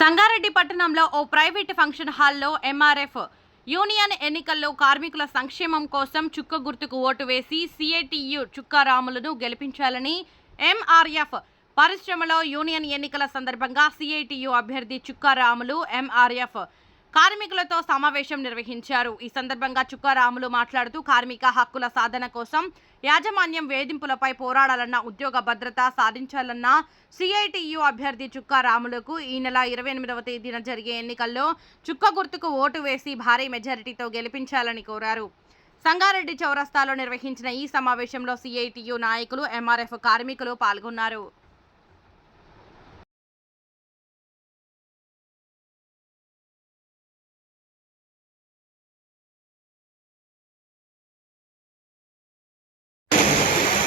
సంగారెడ్డి పట్టణంలో ఓ private function హాల్లో ఎంఆర్ఎఫ్ యూనియన్ ఎన్నికల్లో కార్మికుల సంక్షేమం కోసం చుక్క గుర్తుకు ఓటు వేసి సిఐటియు చుక్కారాములను గెలిపించాలని ఎంఆర్ఎఫ్ పరిశ్రమలో యూనియన్ ఎన్నికల సందర్భంగా సిఐటియు అభ్యర్థి చుక్కారాములు ఎంఆర్ఎఫ్ కార్మికులతో సమావేశం నిర్వహించారు. ఈ సందర్భంగా చుక్కారాములు మాట్లాడుతూ కార్మిక హక్కుల సాధన కోసం యాజమాన్యం వేధింపులపై పోరాడాలన్న ఉద్యోగ భద్రత సాధించాలన్న సిఐటియు అభ్యర్థి చుక్కారాములకు ఈ నెల ఇరవై ఎనిమిదవ తేదీన జరిగే ఎన్నికల్లో చుక్క గుర్తుకు ఓటు వేసి భారీ మెజారిటీతో గెలిపించాలని కోరారు. సంగారెడ్డి చౌరస్తాలో నిర్వహించిన ఈ సమావేశంలో సిఐటియు నాయకులు ఎంఆర్ఎఫ్ కార్మికులు పాల్గొన్నారు.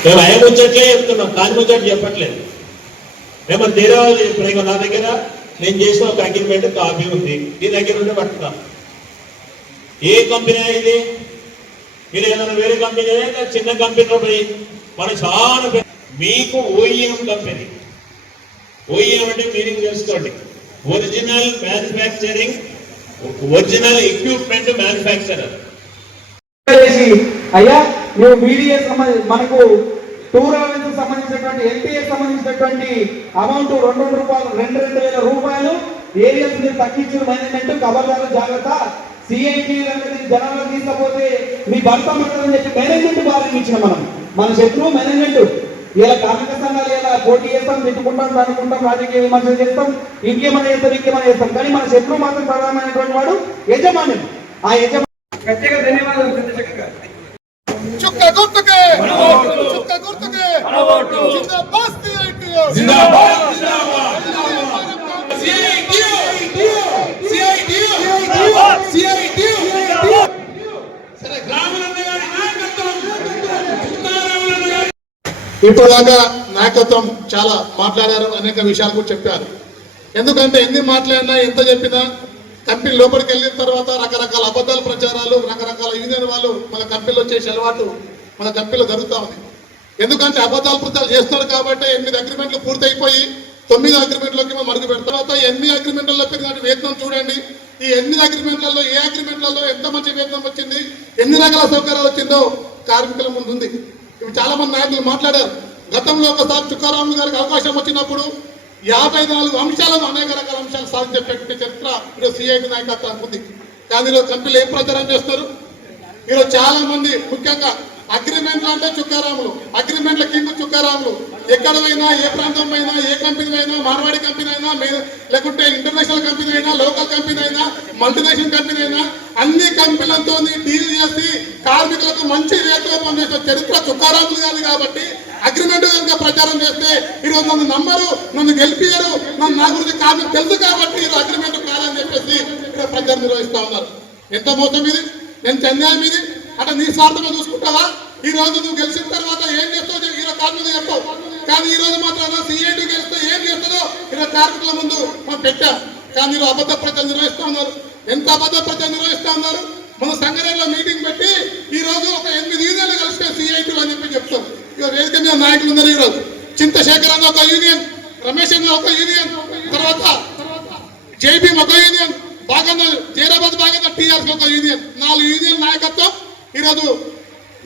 మేము అయ్య చెప్తున్నాం. కాని ముచ్చట చెప్పట్లేదు. మేము తీరే ఇప్పుడు నా దగ్గర. నేను చేసిన ఒక అగ్రిమెంట్ కాపీ ఉంది. నీ దగ్గర ఉంటే పట్టుకున్నాం. ఏ కంపెనీ ఇది? మీరు ఏదైనా వేరే కంపెనీ లేదా చిన్న కంపెనీలో పోయి మనం చాలా మీకు ఓఈఎం కంపెనీ. ఓఈఎం అంటే మీనింగ్ తెలుసుకోండి. Original manufacturing original equipment manufacturer అయ్యా నువ్వు మీడియా సంబంధించి మనకు టూర్ అలవెన్స్ సంబంధించినటువంటి ఎల్టీఏ సంబంధించినటువంటి అమౌంట్ రెండు రూపాయలు రెండు రెండు వేల రూపాయలు ఏరియాస్ మీరు తగ్గించిన మేనేజ్మెంట్ కవర్లలో జాగ్రత్త సిఐటి జనాలు తీసుకపోతే మీ భర్త మండలం చెప్పి మేనేజ్మెంట్ బాధ్యత ఇచ్చిన మనం. మన శత్రువు మేనేజ్మెంట్ ఇలా కార్మిక సంఘాలు ఇలా పోటీ చేస్తాం తిట్టుకుంటాం అనుకుంటాం రాజకీయ విమర్శలు చేస్తాం ఇంకేమైనా చేస్తాం ఇంకేమైనా చేస్తాం. కానీ మన శత్రువు మాత్రం ప్రధానమైనటువంటి వాడు యజమాని. ఆ యజమాని ప్రత్యేక ధన్యవాదాలు చంద్రశేఖర్ గారు చుక్క గుర్తుకే. చుక్క గుర్తుకే. జిందాబాద్ సిఐటియు ఇప్పటిదాకా నాయకత్వం చాలా మాట్లాడారు అనేక విషయాలు కూడా చెప్పారు. ఎందుకంటే ఎన్ని మాట్లాడినా ఎంత చెప్పినా కంపెనీ లోపలికి వెళ్ళిన తర్వాత రకరకాల అబద్ధాల ప్రచారాలు రకరకాల యూనియన్ వాళ్ళు మన కంపెనీలో చేసే అలవాటు మన కంపెనీలో జరుగుతూ ఉంది. ఎందుకంటే అబద్ధాల ప్రచారాలు చేస్తాడు కాబట్టి ఎనిమిది అగ్రిమెంట్లు పూర్తయిపోయి తొమ్మిది అగ్రిమెంట్లోకి మనం అడుగు పెడతాం తర్వాత ఎన్ని అగ్రిమెంట్లలో పెరిగిన వేతనం చూడండి. ఈ ఎనిమిది అగ్రిమెంట్లలో ఏ అగ్రిమెంట్లలో ఎంత మంచి వేతనం వచ్చింది ఎన్ని రకాల సౌకర్యాలు వచ్చిందో కార్మికుల ముందు ఉంది ఇప్పుడు చాలా మంది నాయకులు మాట్లాడారు. గతంలో ఒకసారి చుక్కారాములు గారికి అవకాశం వచ్చినప్పుడు యాభై నాలుగు అంశాలను అనేక రకాల అంశాలు సాధించేటటువంటి చరిత్ర ఈరోజు సిఐటి నాయకత్వానికి ఉంది. కానీ ఈరోజు కంపెనీలు ఏం ప్రచారం చేస్తారు ఈరోజు చాలా మంది ముఖ్యంగా అగ్రిమెంట్లు అంటే చుక్కారాములు అగ్రిమెంట్ల కింద చుక్కారాములు. ఎక్కడ పోయినా ఏ ప్రాంతం అయినా ఏ కంపెనీ అయినా మార్వాడి కంపెనీ అయినా మే- లేకుంటే ఇంటర్నేషనల్ కంపెనీ అయినా లోకల్ కంపెనీ అయినా మల్టీనేషనల్ కంపెనీ అయినా అన్ని కంపెనీలతో డీల్ చేసి కార్మికులకు మంచి రేట్లు పనిచేసిన చరిత్ర చుక్కారాములు కాదు కాబట్టి అగ్రిమెంట్ కనుక ప్రచారం చేస్తే ఈరోజు నన్ను నమ్మరు నన్ను గెలిపియరు నన్ను నా గురించి కారణం తెలుసు కాబట్టి ఈరోజు అగ్రిమెంట్ కాదని చెప్పేసి ఇక్కడ ప్రజలు నిర్వహిస్తా ఉన్నారు. ఎంత మోసం ఇది? ఎంత అన్యాయం ఇది? అంటే నీ స్వార్థంగా చూసుకుంటావా? ఈ రోజు నువ్వు గెలిచిన తర్వాత ఏం చేస్తావు ఈరోజు కార్మికులు చెప్తావు కానీ ఈ రోజు మాత్రం సిఐటి గెలిస్తే ఏం చేస్తుందో ఈరోజు కార్మికుల ముందు మనం పెట్టాం. కానీ మీరు అబద్ధ ప్రచారం నిర్వహిస్తూ ఉన్నారు. ఎంత అబద్ధ ప్రచారం నిర్వహిస్తా ఉన్నారు? మన సంగారెడ్డిలో మీటింగ్ పెట్టి ఈ రోజు ఒక ఎనిమిది యూనియన్లు కలిస్తే సిఐటి అని చెప్పి చెప్తాం. ఇక వేదిక మీద నాయకులు ఉన్నారు ఈ రోజు ఒక యూనియన్ రమేష్ ఒక యూనియన్ తర్వాత జేబీ ఒక యూనియన్ బాగా జైరాబాద్ బాగా టీఆర్ఎస్ ఒక యూనియన్. నాలుగు యూనియన్ నాయకత్వం. ఈరోజు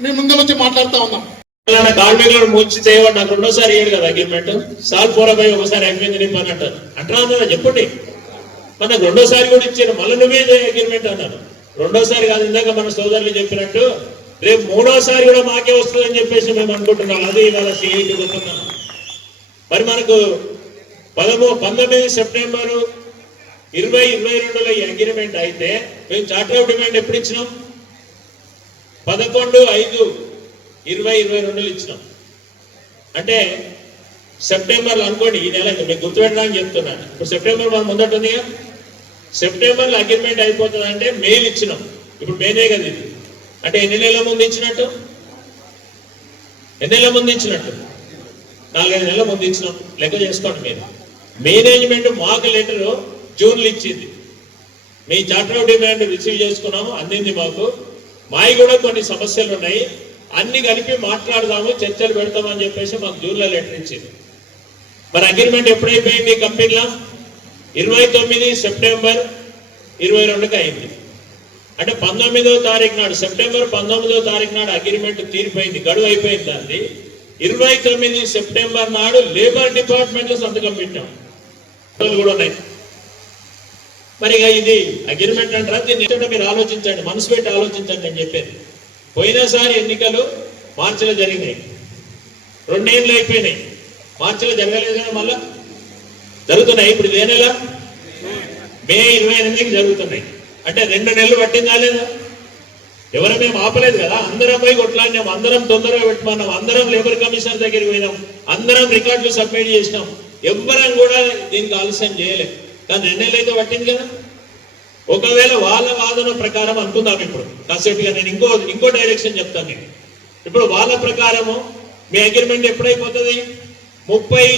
మీ ముందు వచ్చి మాట్లాడుతా ఉన్నాం. తెలంగాణ కార్మికులను మూర్చి చేయబడి నాకు రెండోసారి ఇయ్యారు కదా అగ్రిమెంట్? సాల్ పోరబోయి ఒకసారి అగ్రిమెంట్ నింపు అంటారు అంటారా చెప్పండి. మరి నాకు రెండోసారి కూడా ఇచ్చారు. మళ్ళీ నువ్వే అగ్రిమెంట్ అన్నాను రెండోసారి కాదు ఇందాక మన సోదరులు చెప్పినట్టు రేపు మూడోసారి కూడా మాకే వస్తుందని చెప్పేసి మేము అనుకుంటున్నాం. అది ఇవాళ సిఐటి పోతున్నాం మరి మనకు పదమూ పంతొమ్మిది సెప్టెంబరు ఇరవై ఇరవై రెండులో ఈ అగ్రిమెంట్ అయితే మేము చార్టర్ ఆఫ్ డిమాండ్ ఎప్పుడు ఇచ్చినాం? పదకొండు ఐదు ఇరవై ఇరవై రెండులో ఇచ్చినాం. అంటే సెప్టెంబర్లో అనుకోండి ఈ నెల మీకు గుర్తుపెట్టడానికి చెప్తున్నాను. ఇప్పుడు సెప్టెంబర్ మనం ముందట ఉందిగా సెప్టెంబర్లో అగ్రిమెంట్ అయిపోతుంది అంటే మేలు ఇచ్చినాం. ఇప్పుడు మేనే కదా ఇది. అంటే ఎన్ని నెలల ముందు ఇచ్చినట్టు? ఎన్ని నెలల ముందు ఇచ్చినట్టు? నాలుగైదు నెలల ముందు ఇచ్చినాం. లెక్క చేసుకోండి మీరు. మేనేజ్మెంట్ మాకు లెటర్ జూన్లు ఇచ్చింది. మీ చార్టర్ ఆఫ్ డిమాండ్ రిసీవ్ చేసుకున్నాము అందింది మాకు. మావి కూడా కొన్ని సమస్యలు ఉన్నాయి. అన్ని కలిపి మాట్లాడదాము చర్చలు పెడతామని చెప్పేసి మాకు జూన్లో లెటర్ ఇచ్చింది. మరి అగ్రిమెంట్ ఎప్పుడైపోయింది కంపెనీలో? ఇరవై తొమ్మిది సెప్టెంబర్ ఇరవై రెండుకి అయింది. అంటే పంతొమ్మిదో తారీఖు నాడు సెప్టెంబర్ పంతొమ్మిదో తారీఖు నాడు అగ్రిమెంట్ తీరిపోయింది గడువు అయిపోయింది దాన్ని ఇరవై తొమ్మిది సెప్టెంబర్ నాడు లేబర్ డిపార్ట్మెంట్లో సంతకం పెట్టాం. కూడా ఉన్నాయి. మరి ఇది అగ్రిమెంట్ అంటారా? దీన్ని మీరు ఆలోచించండి మనసు పెట్టి ఆలోచించండి అని చెప్పేది. పోయినసారి ఎన్నికలు మార్చిలో జరిగినాయి. రెండేళ్ళు అయిపోయినాయి. మార్చిలో జరగలేదు కదా మళ్ళా? జరుగుతున్నాయి. ఇప్పుడు ఇదే నెల? మే ఇరవై ఎనిమిదికి జరుగుతున్నాయి. అంటే రెండు నెలలు పట్టిందా లేదా? ఎవరు మేము ఆపలేదు కదా? అందరం పోయి కొట్లాడినాం. అందరం తొందరగా పెట్టమన్నాం అందరం లేబర్ కమిషనర్ దగ్గరికి పోయినాం. అందరం రికార్డులు సబ్మిట్ చేసినాం. ఎవ్వరం కూడా దీనికి ఆలస్యం చేయలేదు. కానీ రెండు అయితే పట్టింది కదా? ఒకవేళ వాళ్ళ వాదన ప్రకారం అనుకుందాం ఇప్పుడు. కాసేపుగా నేను ఇంకో ఇంకో డైరెక్షన్ చెప్తాను నేను. ఇప్పుడు వాళ్ళ ప్రకారము మీ అగ్రిమెంట్ ఎప్పుడైపోతుంది? ముప్పై